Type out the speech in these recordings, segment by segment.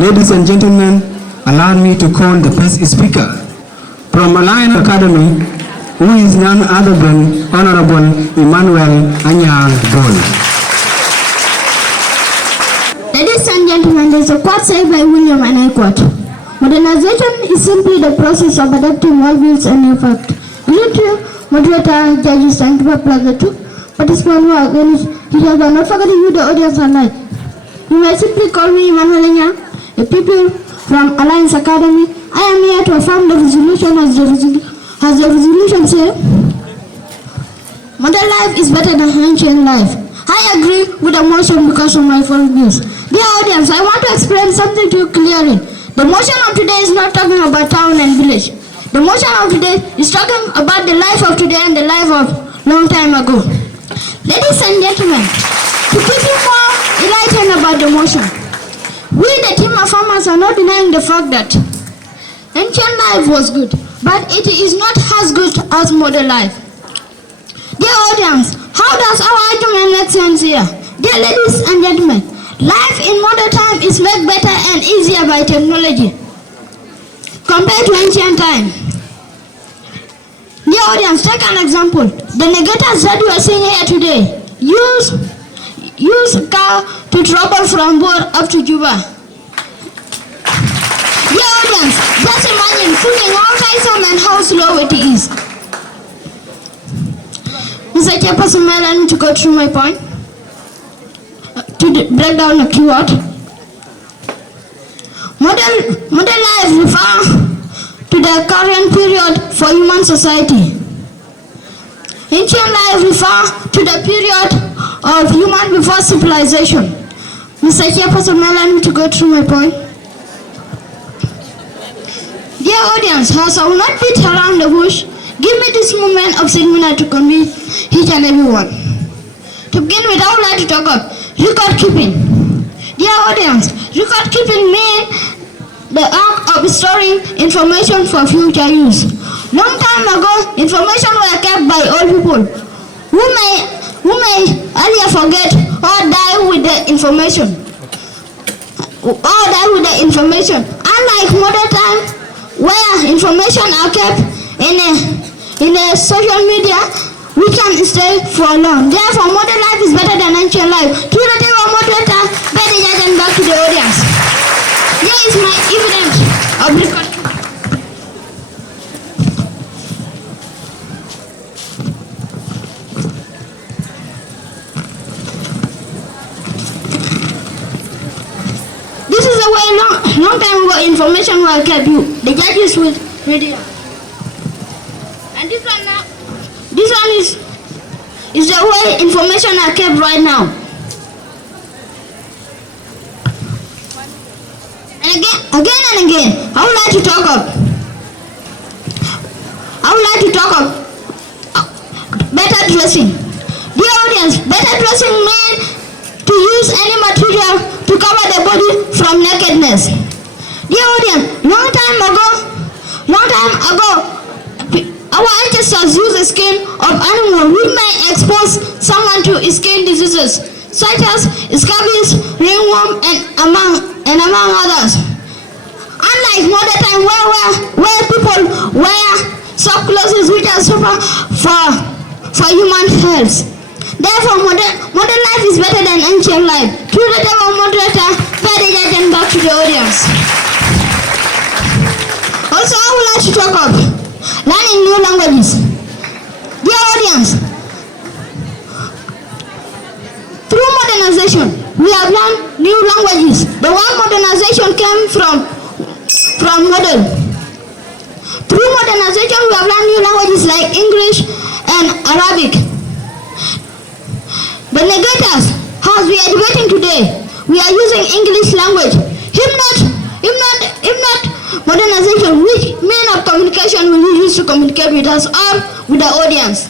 Ladies and gentlemen, allow me to call the first speaker from Alliance Academy, who is none other than Honorable Emmanuel Anyang Bul. Ladies and gentlemen, there is a quote said by William, and I quote, "Modernization is simply the process of adapting all views and effect." Moderator, judges, and the two participants who are against each other, not forgetting who the audience are like. You may simply call me Emmanuel Anyang, a pupil from Alliance Academy. I am here to affirm the resolution as the resolution says, modern life is better than ancient life. I agree with the motion because of my following views. Dear audience, I want to explain something to you clearly. The motion of today is not talking about town and village. The motion of today is talking about the life of today and the life of long time ago. Ladies and gentlemen, to keep you more enlightened about the motion, we the team of farmers are not denying the fact that ancient life was good, but it is not as good as modern life. Dear audience, how does our argument make sense here? Dear ladies and gentlemen, life in modern time is made better and easier by technology compared to ancient time. Dear audience, take an example. The negators that you are seeing here today use car to travel from Bor up to Juba. Dear audience, just imagine thinking how tiresome and how slow it is. Mr. Chairperson, may I allow me to go through my point? To break down the keyword. Modern life refers to the current period for human society. Ancient life refers to the period of human before civilization. Mr. Chairperson, may I allow me to go through my point? Dear audience, as I will not beat around the bush, give me this moment of seminar to convince each and everyone. To begin with, I would like to talk about record keeping. Dear audience, record keeping means the act of storing information for future use. Long time ago, information were kept by old people who may earlier forget or die with the information. Unlike modern time, where information are kept in a social media, we can stay for long. Therefore, modern life is better than ancient life. To the table moderator, better judge and back to the audience. Here is my evidence of record. This is the way long time ago information was kept. The judges with media. And this one now. This one is the way information are kept right now. And again and again, I would like to talk of better dressing. Dear audience, better dressing means to use any material to cover the body from nakedness. Dear audience, long time ago, our ancestors used the skin of animals which may expose someone to skin diseases such as scabies, ringworm, and among others. Unlike modern time where people wear soft clothes which are super for human health. Therefore, modern life is better than ancient life. To the table moderator, better judge and back to the audience. Also, I would like to talk about learning new languages. Dear audience, through modernization, we have learned new languages. The word modernization came from modern. Through modernization, we have learned new languages like English and Arabic. The negators, as we are debating today, we are using English language. If not modernization, which mean of communication will we use to communicate with us or with the audience?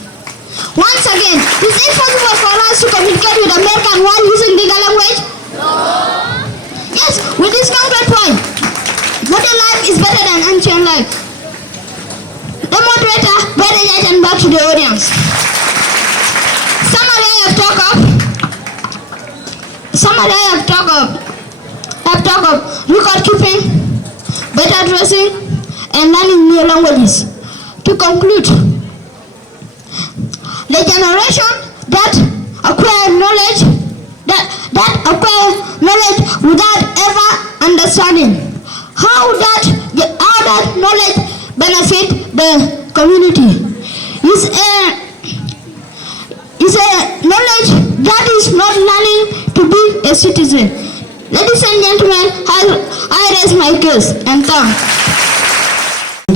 Once again, is it possible for us to communicate with American while using legal language? No. Yes, with this concrete point, modern life is better than ancient life. The moderator, better judge and back to the audience. Summary I have talked of have talked of record keeping, better dressing, and learning new languages. To conclude, the generation that acquire knowledge, that acquire knowledge without ever understanding how that knowledge benefit the community is a knowledge that is not learning to be a citizen. Ladies and gentlemen, I raise my case and thank.